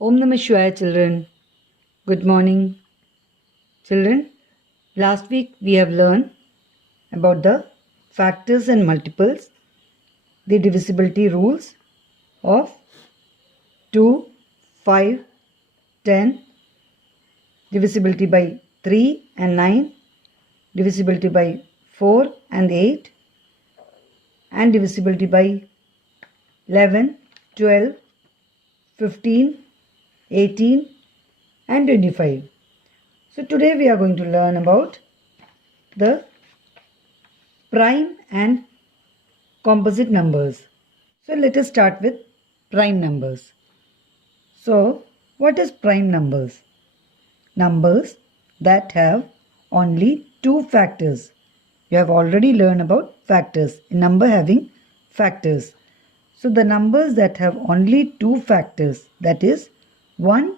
Om Namah Shivaya, children. Good morning, children. Last week we have learned about the factors and multiples, the divisibility rules of 2, 5, 10, divisibility by 3 and 9, divisibility by 4 and 8, and divisibility by 11, 12, 15, 18 and 25. So today we are going to learn about the prime and composite numbers. So let us start with prime numbers. So what is prime numbers? Numbers that have only two factors. You have already learned about factors. A number having factors. So the numbers that have only two factors, that is 1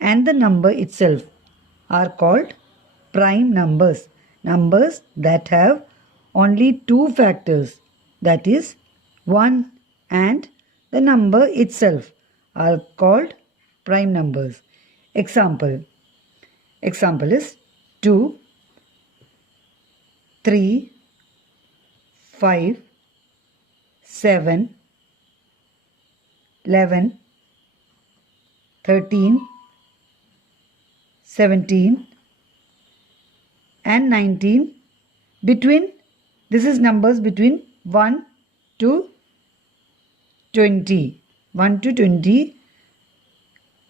and the number itself, are called prime numbers. Numbers that have only two factors, that is 1 and the number itself, are called prime numbers. Example is 2, 3, 5, 7, 11, 13, 17 and 19. This is numbers between 1 to 20. 1 to 20.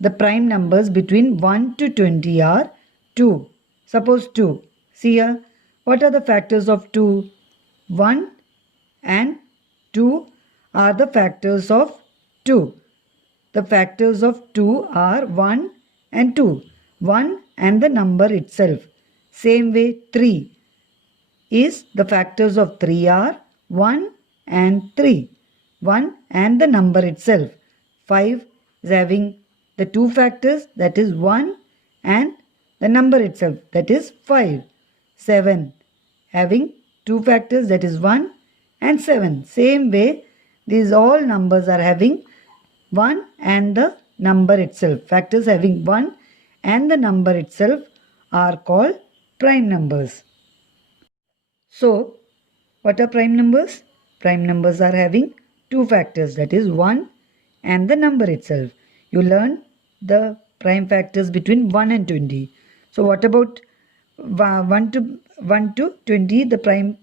The prime numbers between 1 to 20 are 2. Suppose 2. See here. What are the factors of 2? 1 and 2 are the factors of 2. The factors of 2 are 1 and 2. 1 and the number itself. Same way 3 is the factors of 3 are 1 and 3. 1 and the number itself. 5 is having the two factors, that is 1 and the number itself, that is 5. 7 having two factors, that is 1 and 7. Same way these all numbers are having 1 and the number itself. Factors having 1 and the number itself are called prime numbers. So, what are prime numbers? Prime numbers are having two factors, that is 1 and the number itself. You learn the prime factors between 1 and 20. So, what about 1 to 20? The prime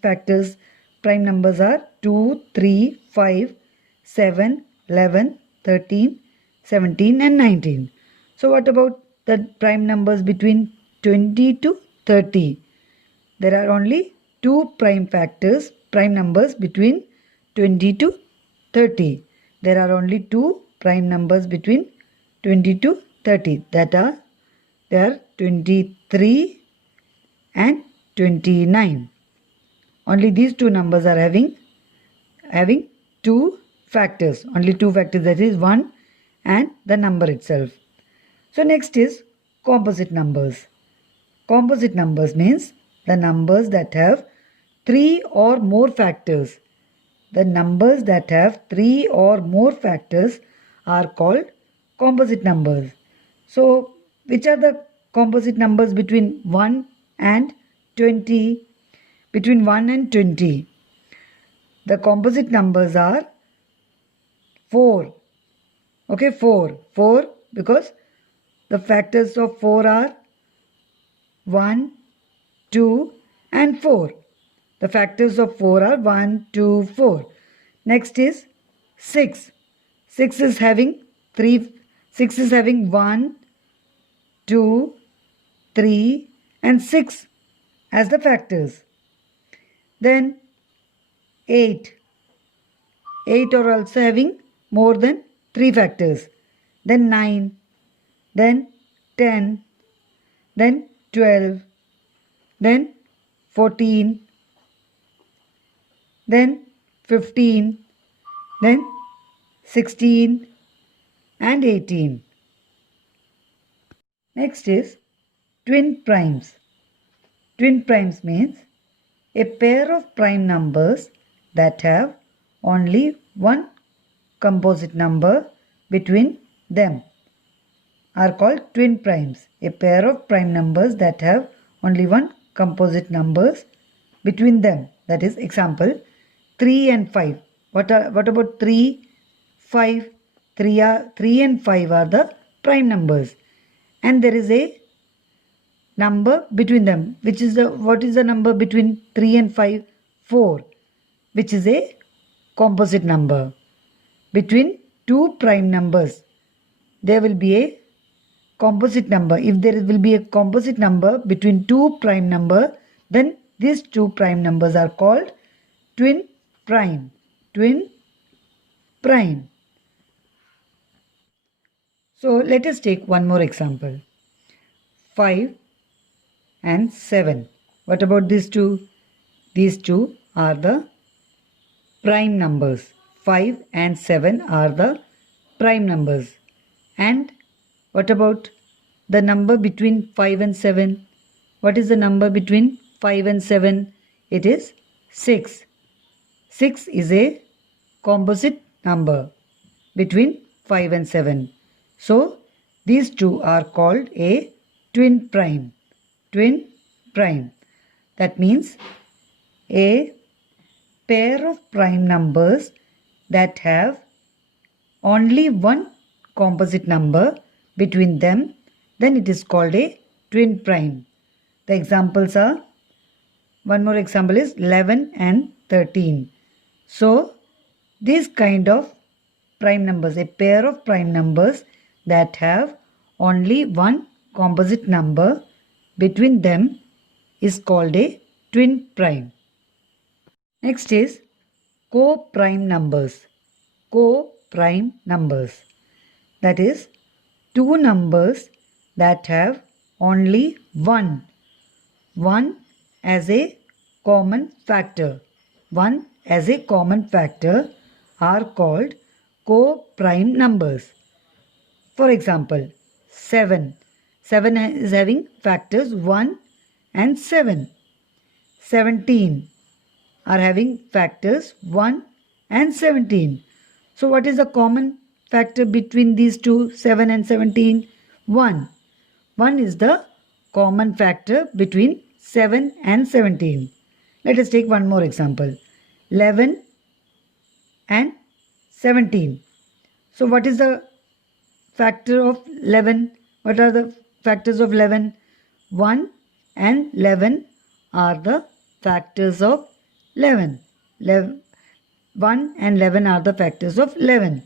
numbers are 2, 3, 5, 7, 11, 13, 17 and 19. So, what about the prime numbers between 20 to 30? There are only two prime numbers between 20 to 30. There are only two prime numbers between 20 to 30. They are 23 and 29. Only these two numbers are having two factors. Only two factors, that is 1 and the number itself. So next is composite numbers. Composite numbers means the numbers that have 3 or more factors. The numbers that have 3 or more factors are called composite numbers. So, which are the composite numbers between 1 and 20? Between 1 and 20, the composite numbers are 4. Okay, 4. 4 because the factors of 4 are 1, 2 and 4. The factors of 4 are 1, 2, 4. Next is 6. 6 is having 1, 2, 3 and 6 as the factors. Then 8. 8 are also having more than 3 factors. Then 9. Then 10. Then 12. Then 14. Then 15. Then 16 and 18. Next is twin primes. Twin primes means a pair of prime numbers that have only one composite number between them. are called twin primes. A pair of prime numbers that have only one composite numbers between them. That is, example, 3 and 5. What about 3, 5? 3 and 5 are the prime numbers. And there is a number between them. What is the number between 3 and 5? 4, which is a composite number. Between two prime numbers, there will be a composite number. If there will be a composite number between two prime number, then these two prime numbers are called twin prime. Twin prime. So let us take one more example. 5 and 7. What about these two? These two are the prime numbers. 5 and 7 are the prime numbers. And what about the number between 5 and 7? What is the number between 5 and 7? It is 6. 6 is a composite number between 5 and 7. So, these two are called a twin prime. Twin prime. That means a pair of prime numbers that have only one composite number between them, then it is called a twin prime. The examples are, one more example is 11 and 13. So, these kind of prime numbers, a pair of prime numbers that have only one composite number between them is called a twin prime. Next is co-prime numbers. Co-prime numbers. That is, two numbers that have only one as a common factor. One as a common factor are called co-prime numbers. For example, 7. 7 is having factors 1 and 7. 17 are having factors 1 and 17. So what is the common factor between these two, 7 and 17? 1. 1 is the common factor between 7 and 17. Let us take one more example. 11 and 17. So what is the factor of 11? What are the factors of 11? 1 and 11 are the factors of 11. 1 and 11 are the factors of 11.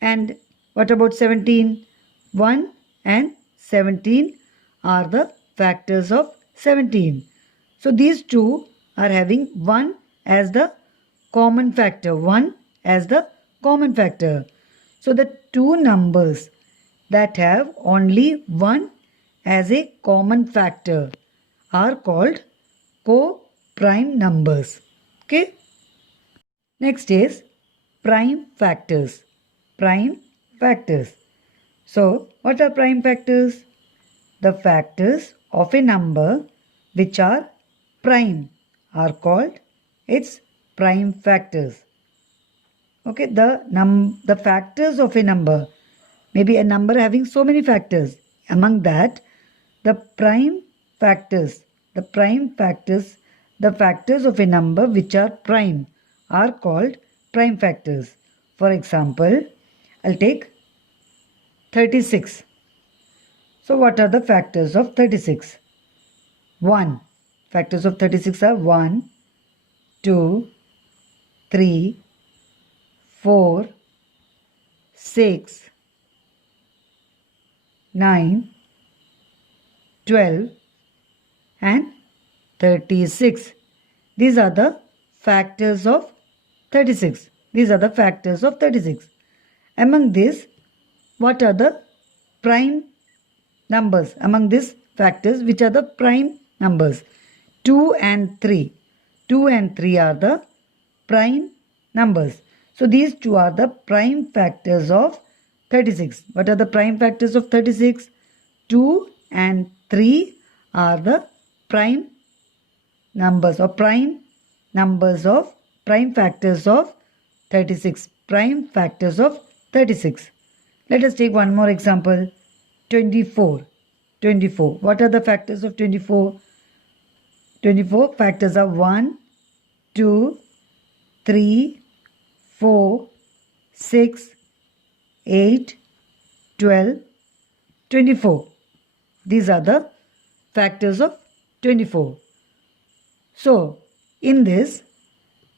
And what about 17? 1 and 17 are the factors of 17. So these two are having 1 as the common factor. 1 as the common factor. So the two numbers that have only 1 as a common factor are called co-prime numbers. Okay. Next is prime factors. Prime factors. So what are prime factors? The factors of a number which are prime are called its prime factors. Okay, the factors of a number, maybe a number having so many factors. Among that, the factors of a number which are prime are called prime factors. For example, I'll take 36. So what are the factors of 36? 1. Factors of 36 are 1, 2, 3, 4, 6, 9, 12 and 36. These are the factors of 36. These are the factors of 36. Among these, what are the prime numbers? Among these factors, which are the prime numbers? 2 and 3. 2 and 3 are the prime numbers. So these two are the prime factors of 36. What are the prime factors of 36? 2 and 3 are the prime numbers or prime factors of 36. Prime factors of 36. Let us take one more example. 24. 24. What are the factors of 24? 24 factors are 1, 2, 3, 4, 6, 8, 12, 24. These are the factors of 24. So, in this,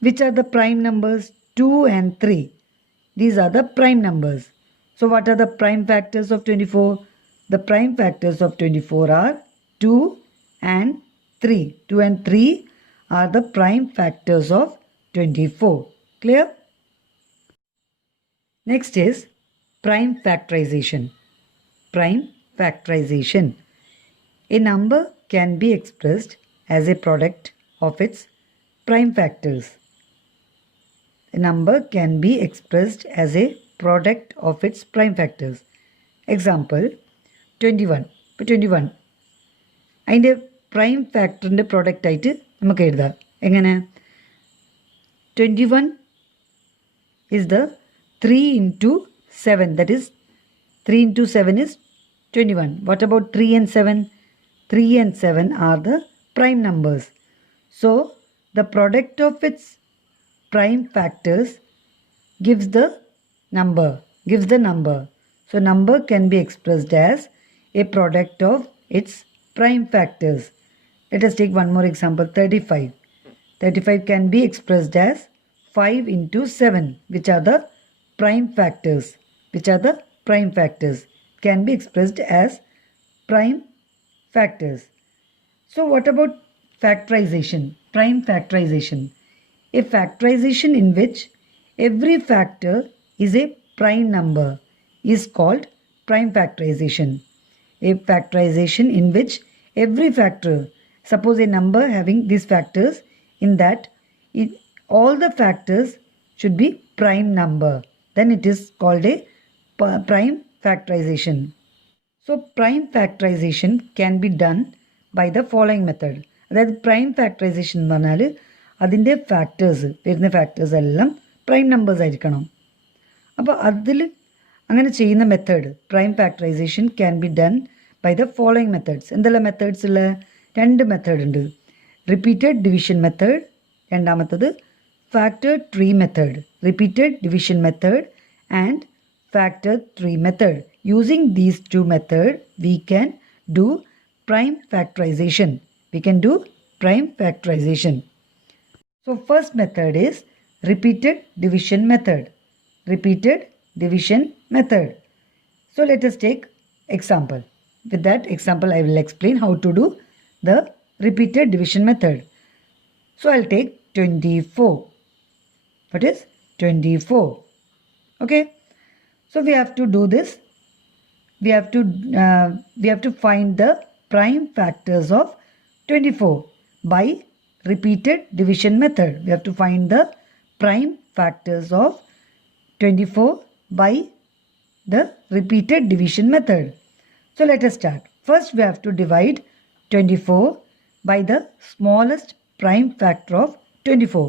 which are the prime numbers? 2 and 3. These are the prime numbers. So, what are the prime factors of 24? The prime factors of 24 are 2 and 3. 2 and 3 are the prime factors of 24. Clear? Next is prime factorization. Prime factorization. A number can be expressed as a product of its prime factors. A number can be expressed as a product of its prime factors. Example, 21. 21. അതിൻ്റെ prime ഫാക്ടറിൻ്റെ product ആയിട്ട് നമുക്ക് എഴുതാം. എങ്ങനെ? 21 is the 3 into 7. That is 3 into 7 is 21. What about 3 and 7? 3 and 7 are the prime numbers. So, the product of its prime factors gives the number. So, number can be expressed as a product of its prime factors. Let us take one more example, 35. 35 can be expressed as 5 into 7, which are the prime factors. Can be expressed as prime factors. So what about factorization? Prime factorization. A factorization in which every factor is a prime number is called prime factorization. A factorization in which every factor, suppose a number having these factors, in that all the factors should be prime number, then it is called a prime factorization. So prime factorization can be done by the following method. അതായത് prime factorisation എന്ന് പറഞ്ഞാൽ അതിൻ്റെ വരുന്ന factors എല്ലാം prime numbers ആയിരിക്കണം. അപ്പോൾ അതിൽ അങ്ങനെ ചെയ്യുന്ന method prime factorization can be done by the following methods. എന്തെല്ലാം മെത്തേഡ്സ് ഉള്ള? 2 മെത്തേഡ് ഉണ്ട്. റിപ്പീറ്റഡ് ഡിവിഷൻ മെത്തേഡ്, രണ്ടാമത്തത് factor tree method. Repeated division method and factor tree method. Using these 2 methods, we can do prime factorization. So first method is repeated division method. So let us take example. With that example, I will explain how to do the repeated division method. So I'll take 24. What is 24? Okay. So we have to do this. We have to find the prime factors of 24 by repeated division method. We have to find the prime factors of 24 by the repeated division method. So let us start. First we have to divide 24 by the smallest prime factor of 24.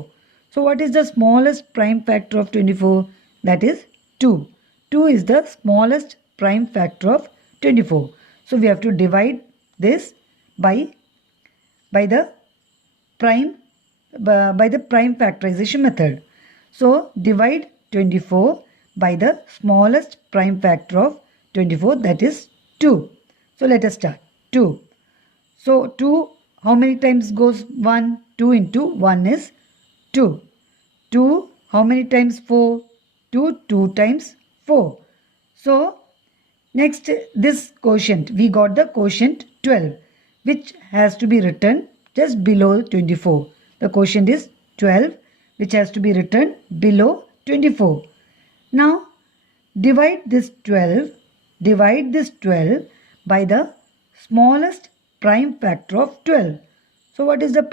So what is the smallest prime factor of 24? That is 2. 2 is the smallest prime factor of 24. So we have to divide this by the prime factorization method. So divide 24 by the smallest prime factor of 24, that is 2. So let us start. 2. So 2 how many times goes 1? 2 into 1 is 2. 2 how many times 4? 2 times 4. So next, this quotient, we got the quotient 12, which has to be written just below 24. The quotient is 12, which has to be written below 24. Now divide this 12 by the smallest prime factor of 12. So what is the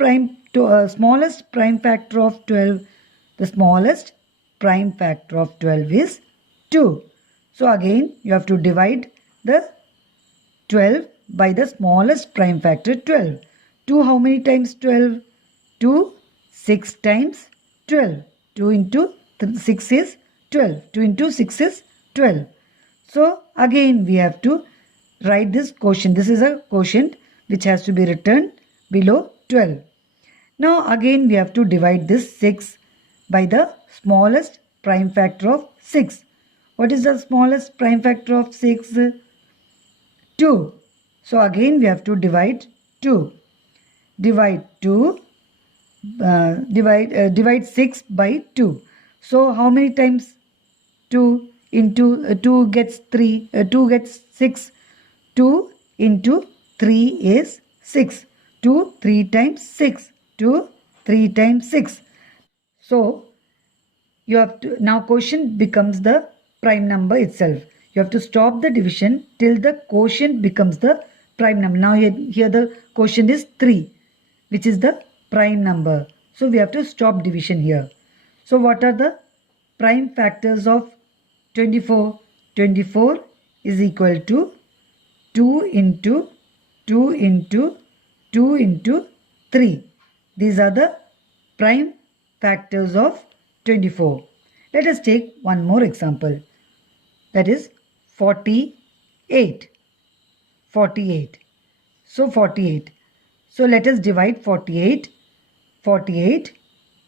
smallest prime factor of 12? The smallest prime factor of 12 is 2. So again you have to divide the 12 by the smallest prime factor 12. 2 how many times 12? 2 6 times 12. 2 into 6 is 12. 2 into 6 is 12. So again we have to write this quotient. This is a quotient which has to be written below 12. Now again we have to divide this 6 by the smallest prime factor of 6. What is the smallest prime factor of 6? 2. So again we have to divide 2. Divide 6 by 2. So how many times 2 into 2 gets 3, 2 gets 6. 2 into 3 is 6. 2 3 times 6. 2 3 times 6. So you have to, now quotient becomes the prime number itself. You have to stop the division till the quotient becomes the prime number. Now here the quotient is 3, which is the prime number. So we have to stop division here. So what are the prime factors of 24? 24 is equal to 2 into 2 into 2 into 3. These are the prime factors of 24. Let us take one more example. That is 48. 48. So 48. So let us divide 48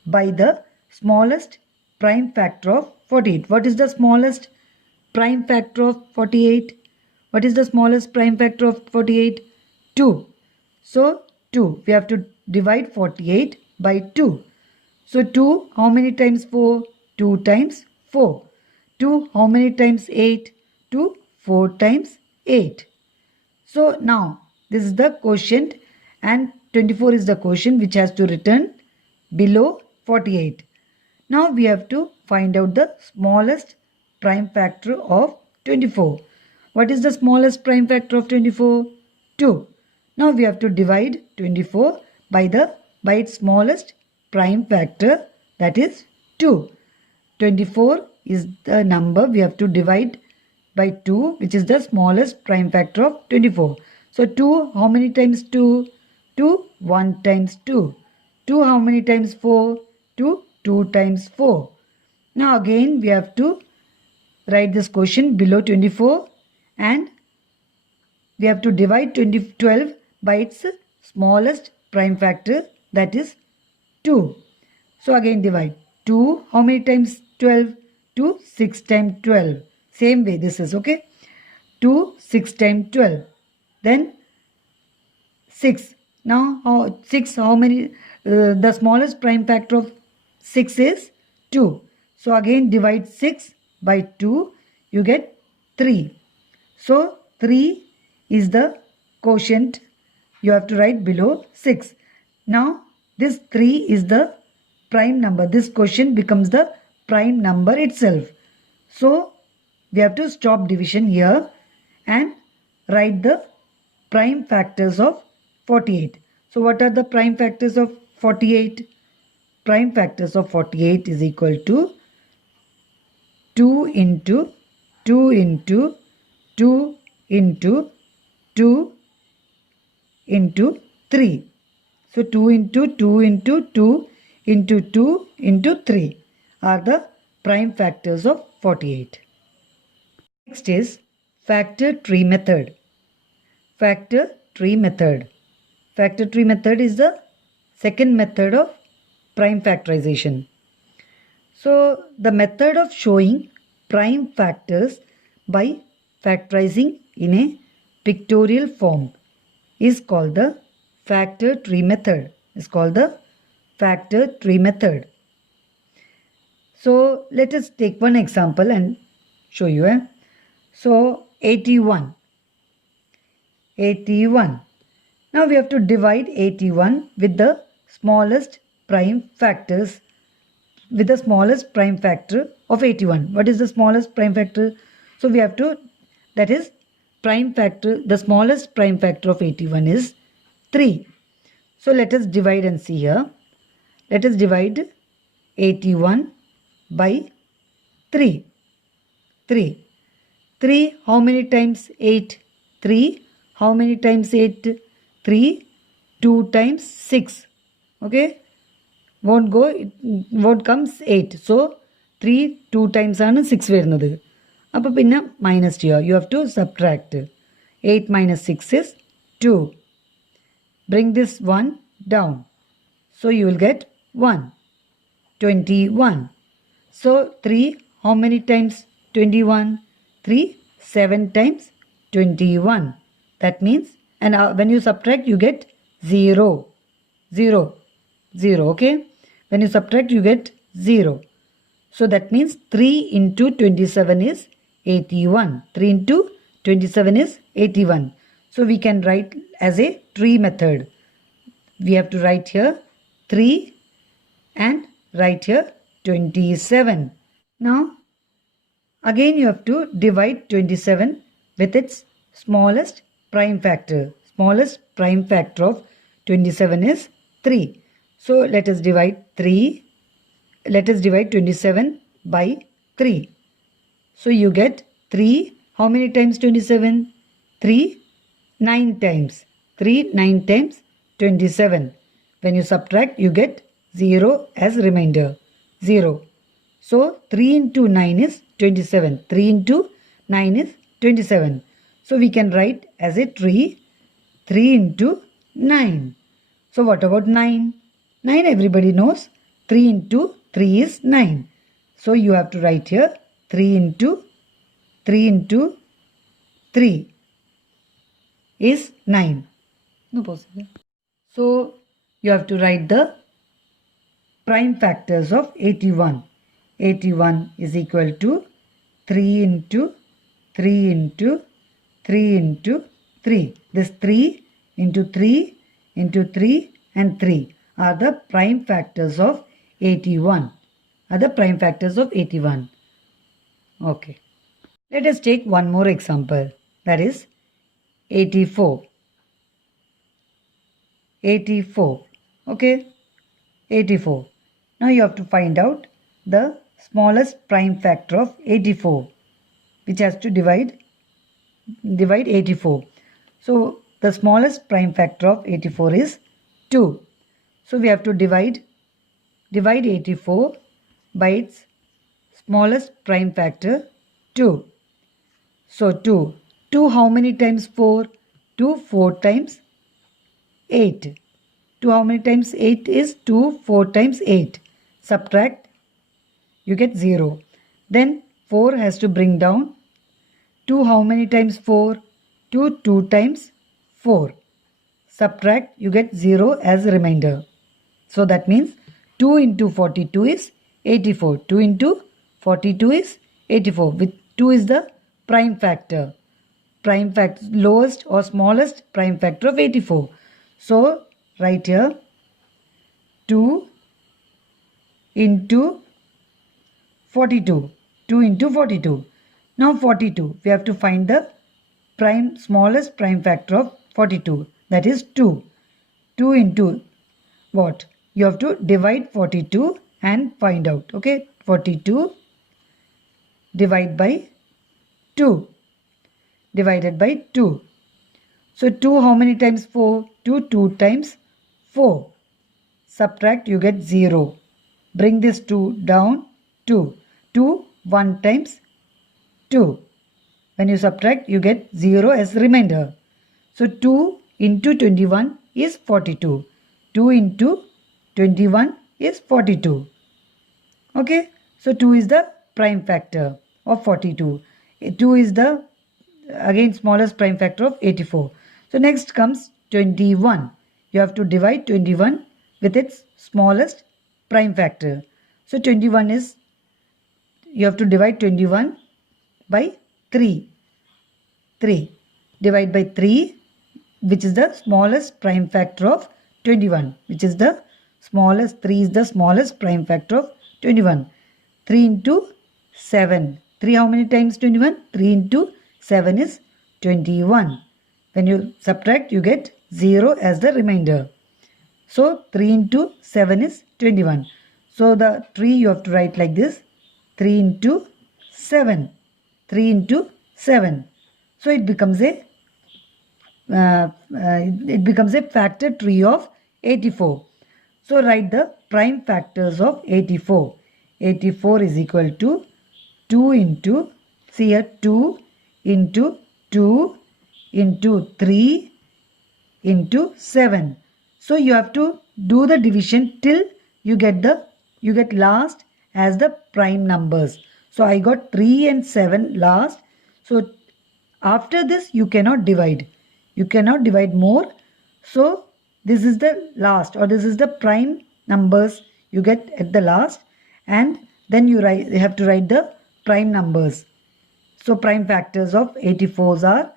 by the smallest prime factor of 48. What is the smallest prime factor of 48? What is the smallest prime factor of 48? 2. So 2. We have to divide 48 by 2. So 2 how many times 4? 2 times 4. 2 how many times 8? 2 4 times 8. So now this is the quotient and 24 is the quotient which has to return below 48. Now we have to find out the smallest prime factor of 24. What is the smallest prime factor of 24? 2. Now we have to divide 24 by its smallest prime factor, that is 2. 24 is the number we have to divide by 2, which is the smallest prime factor of 24. So 2 how many times 2? 2 1 times 2. 2 how many times 4? 2 2 times 4. Now again we have to write this quotient below 24 and we have to divide 12 by its smallest prime factor, that is 2. So again divide 2 how many times 12? 2 6 times 12. Same way this is, okay. 2 6 times 12. Then 6. Now 6 how many? The smallest prime factor of 6 is 2. So again divide 6 by 2. You get 3. So 3 is the quotient you have to write below 6. Now this 3 is the prime number. This quotient becomes the prime number itself. So we have to stop division here and write the prime factors of 48. So what are the prime factors of 48? Prime factors of 48 is equal to 2 into 2 into 2 into 2 into 3. So 2 into 2 into 2 into 2 into 3 are the prime factors of 48. Next is factor tree method. Factor tree method. Factor tree method is the second method of prime factorization. So the method of showing prime factors by factorizing in a pictorial form is called the factor tree method. Is called the factor tree method. So let us take one example and show you. So 81. 81. Now we have to divide 81 with the smallest prime factors, with the smallest prime factor of 81. What is the smallest prime factor? So we have to, that is prime factor, the smallest prime factor of 81 is 3. So let us divide and see here. Let us divide 81 by 3. 3. 3 how many times 8? 3 how many times 8? 3 2 times 6. Okay. Won't go, it won't comes 8. So 3 2 times ആണ് 6 വരുന്നത്. അപ്പോൾ പിന്നെ minus ചെയ്യുക. You have to subtract. 8 minus 6 is 2. Bring this 1 down. So you will get 1. 21. So 3, how many times 21? 3, 7 times 21. That means, and when you subtract, you get 0. 0. 0, okay? When you subtract, you get 0. So that means 3 into 27 is 81. 3 into 27 is 81. So we can write as a tree method. We have to write here 3 and write here 27. Now again you have to divide 27 with its smallest prime factor. Smallest prime factor of 27 is 3. So let us divide 27 by 3. So you get 3. How many times 27? 3, 9 times. 3, 9 times 27. When you subtract, you get 0 as remainder. 0. So 3 into 9 is 27. 3 into 9 is 27. So we can write as a tree 3 into 9. So what about 9? 9 everybody knows. 3 into 3 is 9. So you have to write here 3 into 3 is 9. No possible. So you have to write the prime factors of 81. 81 is equal to 3 into 3 into 3 into 3. This 3 into 3 into 3 and 3 are the prime factors of 81. Okay. Let us take one more example. That is 84. 84. Okay. 84. Now you have to find out the smallest prime factor of 84, which has to divide 84. So the smallest prime factor of 84 is 2. So we have to divide 84 by its smallest prime factor 2. So 2 how many times 4? 2 4 times 8. 2 how many times 8 is 2 4 times 8. Subtract, you get 0. Then 4 has to bring down. 2 how many times 4? 2 2 times 4. Subtract, you get 0 as remainder. So that means 2 into 42 is 84. 2 into 42 is 84. With 2 is the prime factor. Lowest or smallest prime factor of 84. So write here 2 into 42. 2 into 42. Now 42. We have to find the smallest prime factor of 42. That is 2. 2 into what? You have to divide 42 and find out. Okay. 42 divide by 2. Divided by 2. So 2 how many times 4? 2 2 times 4. Subtract, you get 0. Bring this 2 down. 2. 2 1 times 2. When you subtract, you get 0 as remainder. So 2 into 21 is 42. 2 into 21 is 42. Okay. So 2 is the prime factor of 42. 2 is the again smallest prime factor of 84. So next comes 21. You have to divide 21 with its smallest prime factor. So 21 is, you have to divide 21 by 3. 3. Divide by 3, which is the smallest prime factor of 21. Which is the smallest, 3 is the smallest prime factor of 21. 3 into 7. 3 how many times 21? 3 into 7 is 21. When you subtract, you get 0 as the remainder. So 3 into 7 is 21. So the 3 you have to write like this. 3 into 7. 3 into 7. So it becomes a factor tree of 84. So write the prime factors of 84. 84 is equal to 2 into, see here, 2 into 2 into 3 into 7. So you have to do the division till you get last as the prime numbers. So I got 3 and 7 last. So after this you cannot divide. You cannot divide more. So this is the last, or this is the prime numbers you get at the last, and then you have to write the prime numbers. So prime factors of 84 are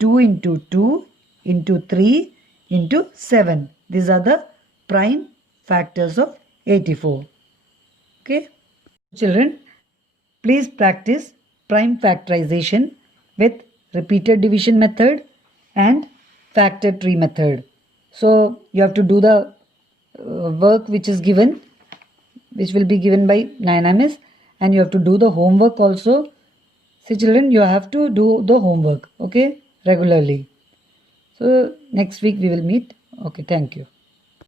2 into 2 into 3 into 7. These are the prime factors of 84. Okay. Children, please practice prime factorization with repeated division method and factor tree method. So you have to do the work which is given, which will be given by Nayana Miss, and you have to do the homework also. See children, you have to do the homework, okay, regularly. So next week we will meet. Okay, thank you.